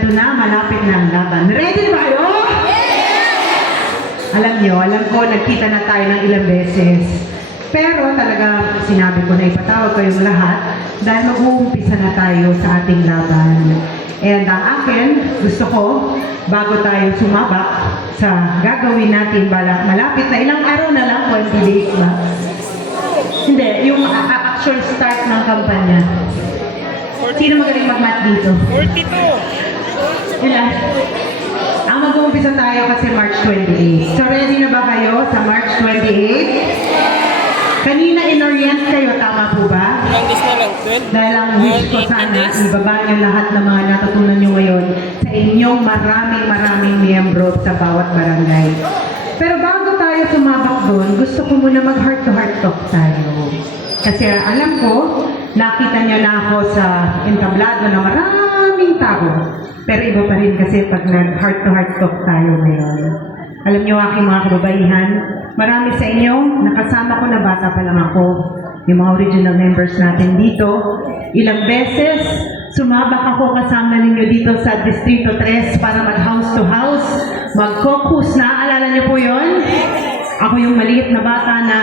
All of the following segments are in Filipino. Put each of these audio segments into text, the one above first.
Ito na, malapit na ang laban. Ready na ba kayo? Alam nyo, alam ko, nagkita na tayo ng ilang beses. Pero talaga, sinabi ko na ipatawag kayong lahat dahil mag-uumpisa na tayo sa ating laban. And ang akin, gusto ko, bago tayo sumabak sa gagawin natin, malapit na ilang araw na lang, 20 days ba? Hindi, yung actual start ng kampanya. Sino magaling mag-mat dito? 42! Ilan? Ang mag-uumpisa tayo kasi March 28. So ready na ba kayo sa March 28? Kanina in-orient kayo, tama po ba? Ilang days na lang? 12? Dahil ang wish ko sana, ibaba niyo lahat ng mga natutunan niyo ngayon sa inyong maraming miyembro sa bawat barangay. Pero bago tayo sumabak doon, gusto ko muna mag-heart-to-heart talk tayo. Kasi alam ko, nakita niyo na ako sa entablado na maraming tao. Pero iba pa rin kasi pag nag-heart-to-heart talk tayo ngayon. Alam niyo aking mga kababaihan, marami sa inyo, nakasama ko na bata pa lang ako. Yung mga original members natin dito. Ilang beses, sumabak ako kasama ninyo dito sa Distrito 3 para mag-house to house, mag-caucus na. Alala niyo po yon? Ako yung maliit na bata na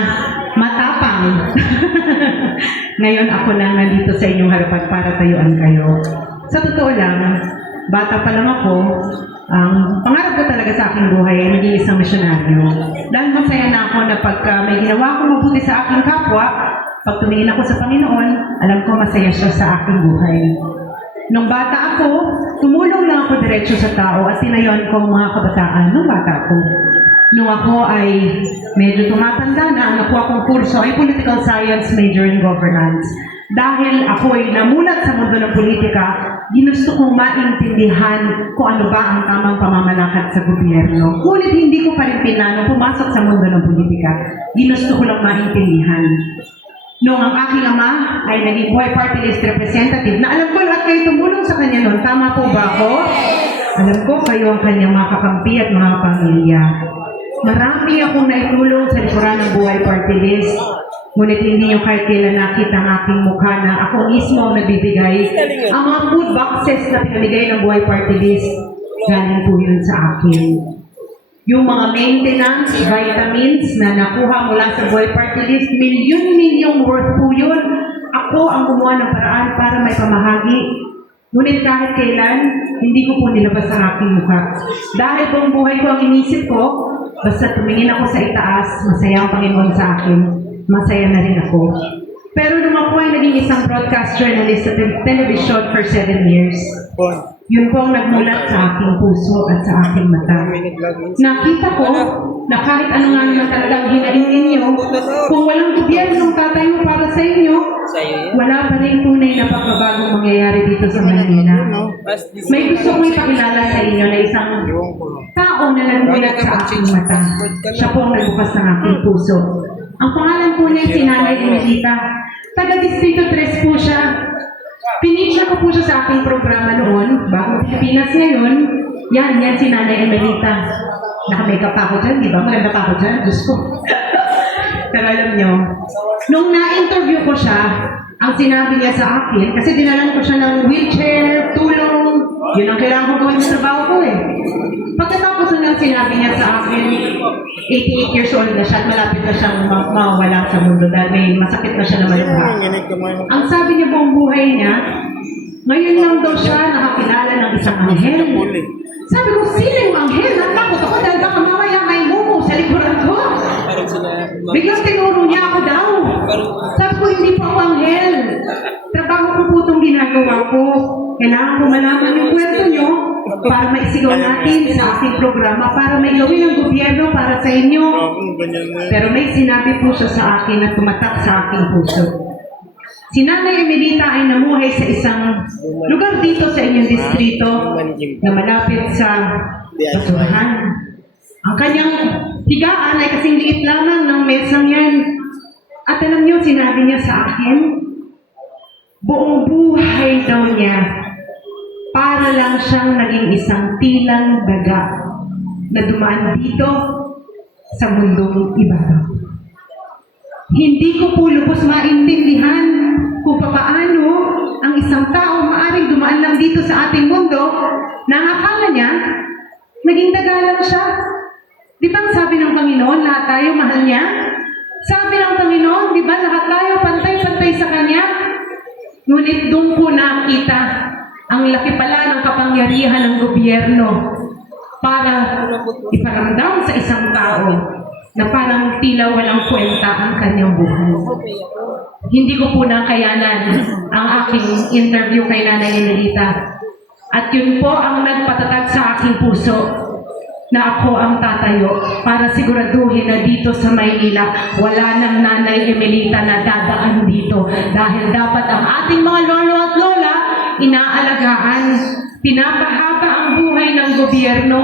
matapang. Ngayon ako na nandito sa inyong harapan para tayuan kayo. Sa totoo lang, bata pa lang ako, ang pangarap ko talaga sa aking buhay ay maging isang misyonaryo. Dahil masaya na ako na pagka may ginawa akong mabuti sa aking kapwa, pag tumingin ako sa Panginoon, alam ko masaya siya sa aking buhay. Nung bata ako, tumulong lang ako diretso sa tao at tinayon ko ang mga kabataan nung bata ko. Nung ako ay medyo tumatanda na, ang nakuha kong kurso ay Political Science major in Governance. Dahil ako ay namulat sa mundo ng politika, ginusto kong maintindihan kung ano ba ang tamang pamamalakad sa gobyerno. Ngunit hindi ko pa rin pinano pumasok sa mundo ng politika. Ginusto ko lang maintindihan. Noong ang aking ama ay naging Buhay Party List representative, na alam ko lahat kayo tumulong sa kanya noon. Tama po ba ako? Alam ko kayo ang kanyang mga kakampi at mga pamilya. Marami akong naitulong sa likuran ng Buhay Party List. Ngunit hindi nyo kahit kailan nakita ang aking mukha na ako mismo ang nagbibigay. Ang mga food boxes na pinamigay ng Buhay Party List, galing po yun sa akin. Yung mga maintenance, vitamins na nakuha mula sa Buhay Party List, milyon-milyong worth po yun. Ako ang gumawa ng paraan para may pamahagi. Ngunit kahit kailan, hindi ko po nilabas ang aking mukha. Dahil buong buhay ko ang inisip ko, basta tumingin ako sa itaas, masaya ang Panginoon sa akin. Masaya na rin ako. Pero nung ako ay naging isang broadcast journalist sa television for 7 years, yun po ang nagmulat sa aking puso at sa aking mata. Nakita ko na kahit ano nga naman talagang hinain ninyo, kung walang gobyernong tatayo para sa inyo, wala pa rin tunay na pagbabagong mangyayari dito sa Manila. May gusto kong ipakilala sa inyo na isang tao na nagmulat sa aking mata. Siya po ang nagbukas ng aking puso. Ang pangalan po niya si Nanay Emelita. Taga-Distrito 3 po siya. Pinicture ko po siya sa aking programa noon, Bagong Pilipinas ngayon. Yan si Nanay Emelita. Naka-makeup pa ako dyan, di ba? Maganda pa ako dyan, Diyos ko. Pero alam nyo, nung na-interview ko siya, ang sinabi niya sa akin, kasi dinalan ko siya ng wheelchair, tulong, yun ang kailangan ko gawin sa trabaho ko eh. Pagkatapos nang sinabi niya sa akin, 88 years old na siya at malapit na siyang mawawala sa mundo dahil may masakit na siya na malubha. Ang sabi niya buong buhay niya, ngayon lang daw siya nakakilala ng isang anghel. Sabi ko, sino yung anghel? Natakot ako dahil baka mamaya may mumu sa likuran ko. Biglang tinuro niya ako daw. Sabi ko, hindi po ako anghel. Trabaho ko po itong ginagawa ko. Kailangan ko malaman yung kwento niyo para maisigaw natin sa ating programa, para may gawin ng gobyerno para sa inyo. Pero may sinabi po siya sa akin at tumatak sa aking puso. Si Nanay Emelita ay namuhay sa isang lugar dito sa inyong distrito na malapit sa basurahan. Ang kanyang higaan ay kasing liit lamang ng mesang yan. At alam niyo, sinabi niya sa akin, buong buhay daw niya, para lang siyang naging isang tilang daga na dumaan dito sa mundong iba. Hindi ko po lubos maintindihan kung paano ang isang tao maaaring dumaan lang dito sa ating mundo na ang akala niya, naging daga lang siya. Di ba ang sabi ng Panginoon, lahat tayo mahal niya? Sabi ng Panginoon, di ba, lahat tayo pantay-pantay sa Kanya? Ngunit doon po nakita ang laki pala ng kapangyarihan ng gobyerno para iparamdam sa isang tao na parang tila walang kwenta ang kanyang buhay. Hindi ko po nakayanan ang aking interview kay Nanay Emelita. At yun po ang nagpatatag sa aking puso na ako ang tatayo para siguraduhin na dito sa Maynila wala nang Nanay Emelita na dadaan dito dahil dapat ang ating mga lolo at lola inaalagaan, pinapahaba ang buhay ng gobyerno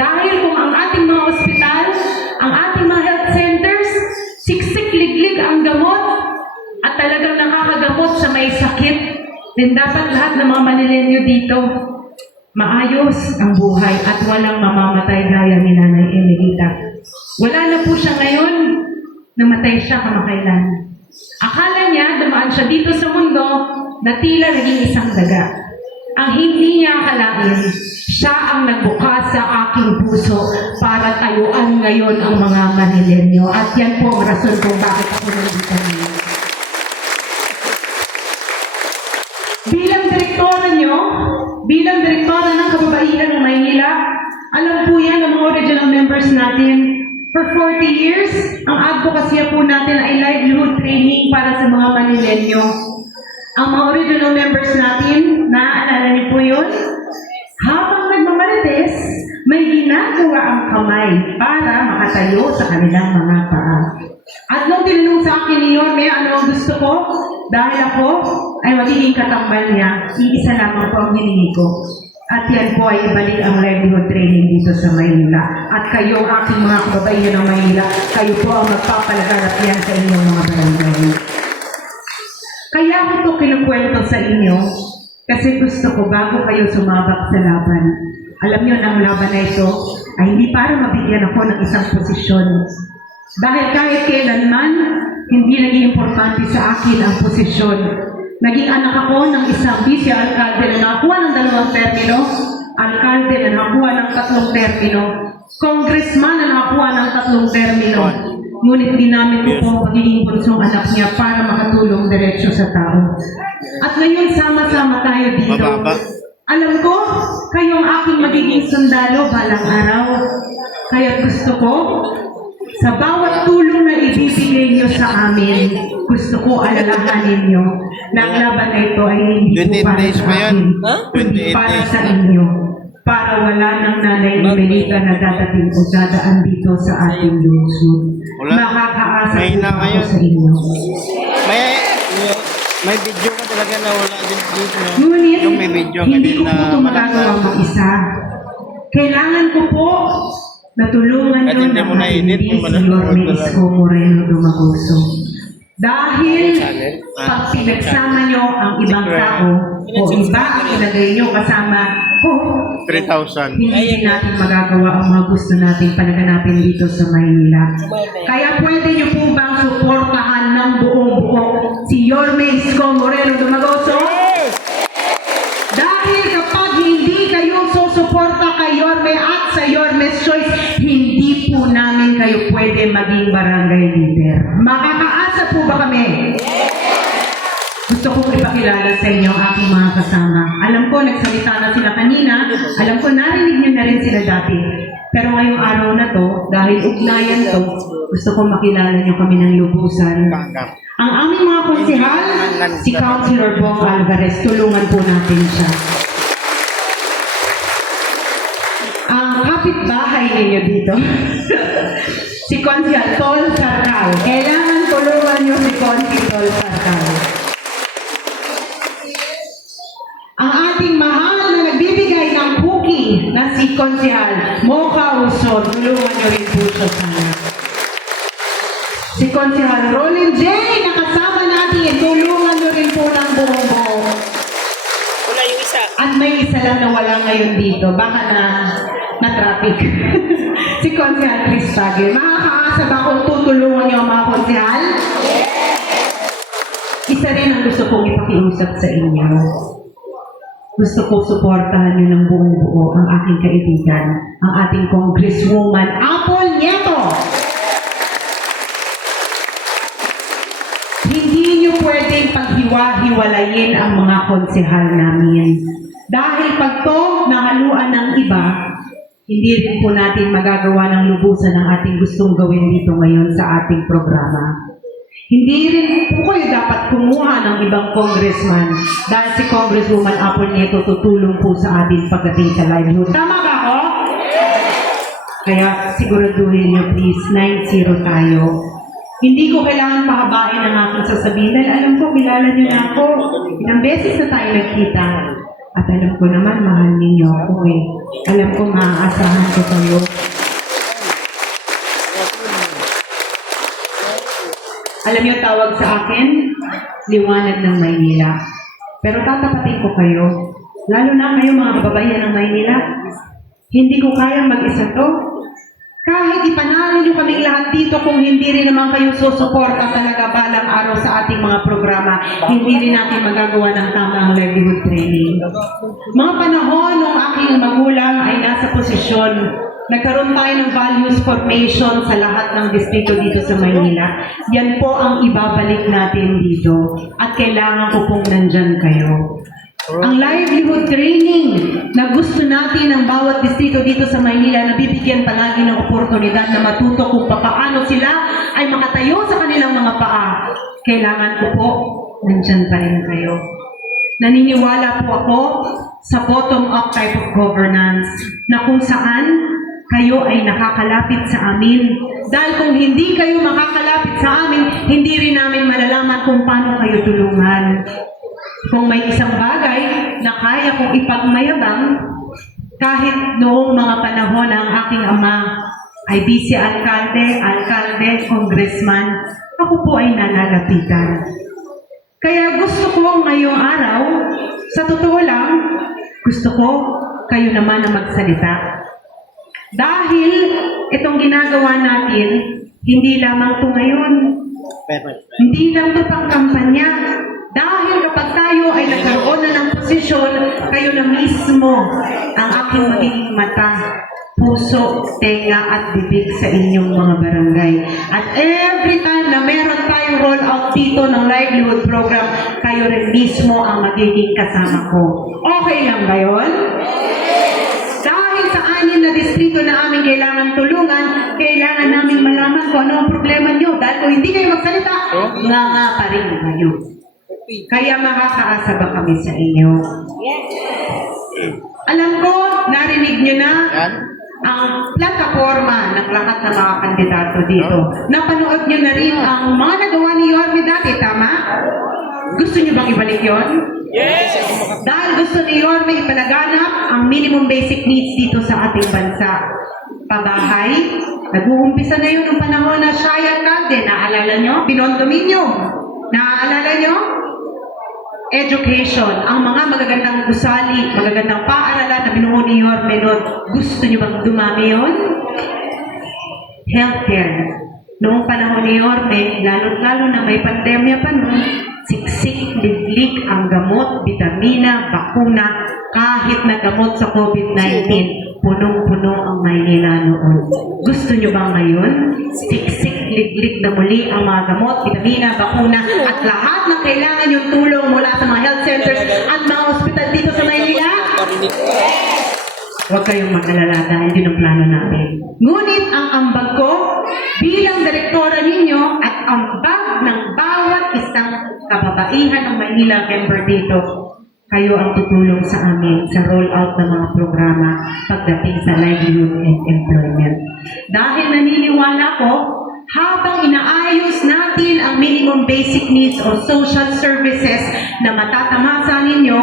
dahil kung ang ating mga ospital, ang ating mga health centers, siksik-liglig ang gamot at talagang nakakagamot sa may sakit, then dapat lahat ng mga manilenyo dito maayos ang buhay at walang mamamatay gaya ni Nanay Emelita. Wala na po siya ngayon, namatay siya kamakailan. Akala niya, dumaan siya dito sa mundo na tila naging isang daga. Ang hindi niya akalain, siya ang nagbukas sa aking puso para tayuan ngayon ang mga manilenyo. At yan po ang rason kung bakit ako nandito ngayon. Bilang direktora ng kababaihan ng Maynila, alam po yan ng mga original members natin. For 40 years, ang advocacy po natin ay livelihood training para sa mga manilenyo. Ang mga original members natin, naaalala niyo po yun? Habang nagmamarites, may ginagawa ang kamay para makatayo sa kanilang mga paa. At nung tinanong sa akin ni Yorme, ano ang gusto ko? Dahil ako ay magiging katambal niya, iisa lamang po ang hiningi ko. At yan po ay ibalik ang livelihood training dito sa Maynila. At kayo, aking mga kababaihan ng Maynila, kayo po ang magpapalaganap yan sa inyong mga barangay. Kaya ako ito kinukwento sa inyo kasi gusto ko bago kayo sumabak sa laban. Alam niyo na ang laban na ito ay hindi para mabigyan ako ng isang posisyon. Dahil kahit kailanman, hindi naging importante sa akin ang posisyon. Naging anak ako ng isang vice-alkalde na nakakuha ng 2 termino, alkalde na nakakuha ng 3 termino, congressman na nakakuha ng 3 termino. Ngunit di namin po ang pagiging bunsong anak niya para makatulong diretso sa tao. At ngayon sama-sama tayo dito. Alam ko, kayong aking magiging sundalo balang araw. Kaya gusto ko, sa bawat tulong na ibibigay niyo sa amin, gusto ko alalahanin niyo na ang laban na ito ay hindi po para sa akin, hindi para sa inyo, para wala ng Nanay Emelita na dadating o dadaan dito sa ating lungsod. Makakaasa po ako sa inyo. May video ka talaga na wala din dito. Ngunit, Yung may video hindi ko na po ito magagawa mag-isa. Kailangan ko po natulungan At nyo hindi na mo na-edit, hindi yung si mananood Yorme ko lang. Isko Moreno Dumagoso. Dahil pag pinagsama nyo ang ibang tao o iba ang ilagay nyo kasama ko, 3,000. hindi natin magagawa ang mga gusto natin palaganapin dito sa Maynila. Kaya pwede nyo po bang suportahan ng buong-buo si Yorme Isko Moreno Dumagoso? Dahil kapag hindi kayo susuporta kay Yorme at sa Yorme's Choice, hindi po namin kayo pwede maging barangay leader. Makakaasa po ba kami? Gusto kong ipakilala sa inyo ang aking mga kasama. Alam ko, nagsalita na sila kanina. Alam ko, narinig niyo na rin sila dati. Pero ngayong araw na to, dahil ugnayan to, gusto kong makilala niyo kami ng lubusan. Ang aming mga konsehal, si Councilor Bong Alvarez, tulungan po natin siya. Ang kapitbahay ninyo dito, si Konsehal Tol Sarcal. Kailangan tulungan niyo si Konsehal Tol Sarcal. Ang ating mahal na nagbibigay ng cookie na si Konsehal Mocha Uson, tulungan niyo rin po siya sana. Si Konsehal Rolin J, nakasama natin, tulungan nyo rin po ng buong-buo. Wala yung isa. At may isa lang na wala ngayon dito, baka na traffic. Si Konsehal Chris Bagel. Makakaasa ba kung tutulungan nyo ang mga konsehal? Isa rin ang gusto kong ipakiusap sa inyo. gusto ko suportahan niyo ng buong buo ang aking kaibigan, ang ating Congresswoman Apple Nieto. Hindi niyo pwedeng paghiwa-hiwalayin ang mga konsehal namin. Dahil pag to nahaluan ng iba, hindi rin po natin magagawa ng lubusan ang ating gustong gawin dito ngayon sa ating programa. Hindi rin po kayo dapat kumuha ng ibang congressman dahil si Congresswoman Apple Nieto tutulong po sa atin pagdating sa livelihood. Tama ba ako? Kaya siguraduhin niyo please, 9-0 tayo. Hindi ko kailangan pahabain ang aking sasabihin dahil alam ko, kilala niyo na ako. Ilang beses na tayo nagkita. At alam ko naman, mahal ninyo ako eh. Alam ko, maaasahan ko kayo. Alam niyo, tawag sa akin, liwanag ng Maynila. Pero tatapatin ko kayo, lalo na kayo mga kababaihan ng Maynila. Hindi ko kayang mag-isa to. Kahit ipanalo niyo kaming lahat dito kung hindi rin naman kayo susuporta talaga balang araw sa ating mga programa, hindi rin natin magagawa ng tamang livelihood training. Mga panahon nung aking magulang ay nasa posisyon, nagkaroon tayo ng values formation sa lahat ng distrito dito sa Maynila. Yan po ang ibabalik natin dito at kailangan ko pong nandyan kayo. Ang livelihood training na gusto natin ng bawat distrito dito sa Maynila na bibigyan palagi ng oportunidad na matuto kung paano sila ay makatayo sa kanilang mga paa. Kailangan ko po, nandyan pa rin kayo. Naniniwala po ako sa bottom-up type of governance na kung saan kayo ay nakakalapit sa amin. Dahil kung hindi kayo makakalapit sa amin, hindi rin namin malalaman kung paano kayo tulungan. Kung may isang bagay na kaya kong ipagmayabang, kahit noong mga panahon ng aking ama ay vice-alkalde, alkalde, congressman, ako po ay nalalapitan. Kaya gusto ko ngayong araw, sa totoo lang, gusto ko kayo naman na magsalita. Dahil itong ginagawa natin, hindi lamang ito ngayon. Hindi lang ito pang kampanya. Dahil kapag tayo ay nagkaroon na ng posisyon, kayo na mismo ang aking magiging mata, puso, tenga at bibig sa inyong mga barangay. At every time na meron tayong roll out dito ng livelihood program, kayo rin mismo ang magiging kasama ko. Okay lang ba yun? Dahil sa anim na distrito na aming kailangan tulungan, kailangan namin malaman kung ano ang problema nyo. Dahil kung hindi kayo magsalita, nga pa rin kayo. Kaya makakaasa ba kami sa inyo? Alam ko, narinig nyo na ang plataforma ng lahat ng mga kandidato dito. Napanood nyo na rin ang mga nagawa ni Yorme dati, tama? Gusto nyo bang ibalik yon? Yes! Dahil gusto ni Yorme ipalaganap ang minimum basic needs dito sa ating bansa. Pabahay, nag-uumpisa na yun ng panahon na siya ay alkalde. Naalala nyo? Binondominium. Naalala nyo? Education, ang mga magagandang gusali, magagandang paaralan na binuo ni Yorme noon, gusto nyo bang dumami yun? Healthcare. Noong panahon ni Yorme, lalo na may pandemya pa noon, siksik, liglig ang gamot, vitamina, bakuna, kahit na gamot sa COVID-19, punong-puno ang Maynila noon. Gusto nyo ba ngayon? Siksik, liglig na muli ang mga gamot, vitamina, bakuna, at lahat ng kailangan yung tulong mula sa mga health centers at mga hospital dito sa Maynila? Huwag kayong mag-alala dahil yun ang plano namin. Ngunit ang ambag ko bilang direktora ninyo at ambag ng bawat isang kababaihan ng Maynila member dito, kayo ang tutulong sa amin sa rollout ng mga programa pagdating sa livelihood and employment. Dahil naniniwala ko, habang inaayos natin ang minimum basic needs o social services na matatamasa ninyo,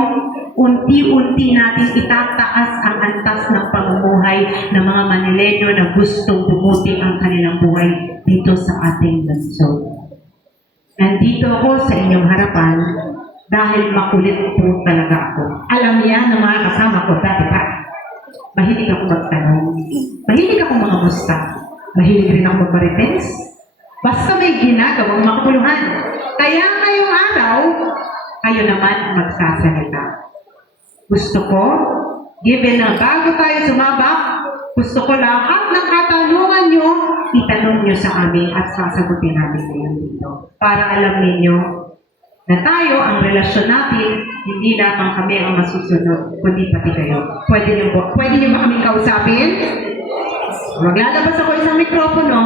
unti-unti natin itataas ang antas ng pamumuhay ng mga Manileño na gustong bumuti ang kanilang buhay dito sa ating lungsod. Nandito ako sa inyong harapan dahil makulit po talaga ako. Alam niya ng mga kasama ko dati pa. Mahilig ako magtanong. Mahilig ako mga musta. Mahilig rin ako magmarites. Basta may ginagawang makapuluhan. Kaya ngayong araw, kayo naman magsasalita. Gusto ko, given na bago tayo sumabak, gusto ko lahat ng katanungan nyo, itanong nyo sa amin at sasagutin namin ngayon dito. Para alam ninyo na tayo, ang relasyon natin, hindi lamang kami ang masusunod, kundi pati kayo. Pwede nyo ba kaming kausapin? Maglalabas ako isang mikropono.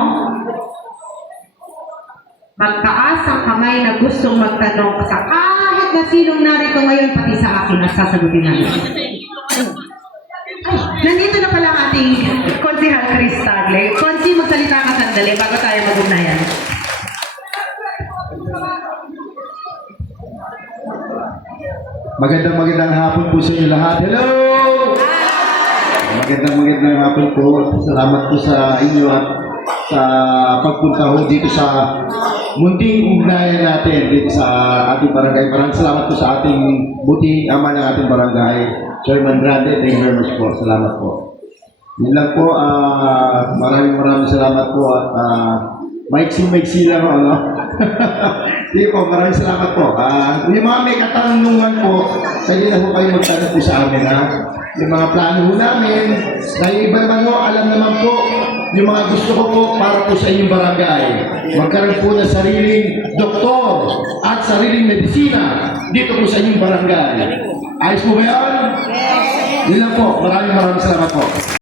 Magtaas ang kamay na gustong magtanong sa kahit na sinong narito ngayon, pati sa akin at sasagutin namin. Ay, nandito na pala ang ating Konsehal Chris Tagle. Konsi, magsalita ka sandali bago tayo mag-ugnayan. Magandang hapon po sa inyo lahat. Hello! Magandang hapon po. Salamat po sa inyo at sa pagpunta ho dito sa munting ugnayan natin dito sa ating barangay. Maraming salamat po sa ating buting ama ng ating barangay, Chairman Grande. Thank you very much po. Salamat po. Yun lang po. Maraming salamat po at maiksi lang, ano? Hindi po, maraming salamat po. Yung mga may katanungan po, pwede na po kayo magtanong po sa amin, ha? Yung mga plano po namin, dahil iba naman po, alam naman po, yung mga gusto ko po para po sa inyong barangay. Magkaroon po ng sariling doktor at sariling medisina dito po sa inyong barangay. Ayos po ba yun? Yun lang po. Maraming salamat po.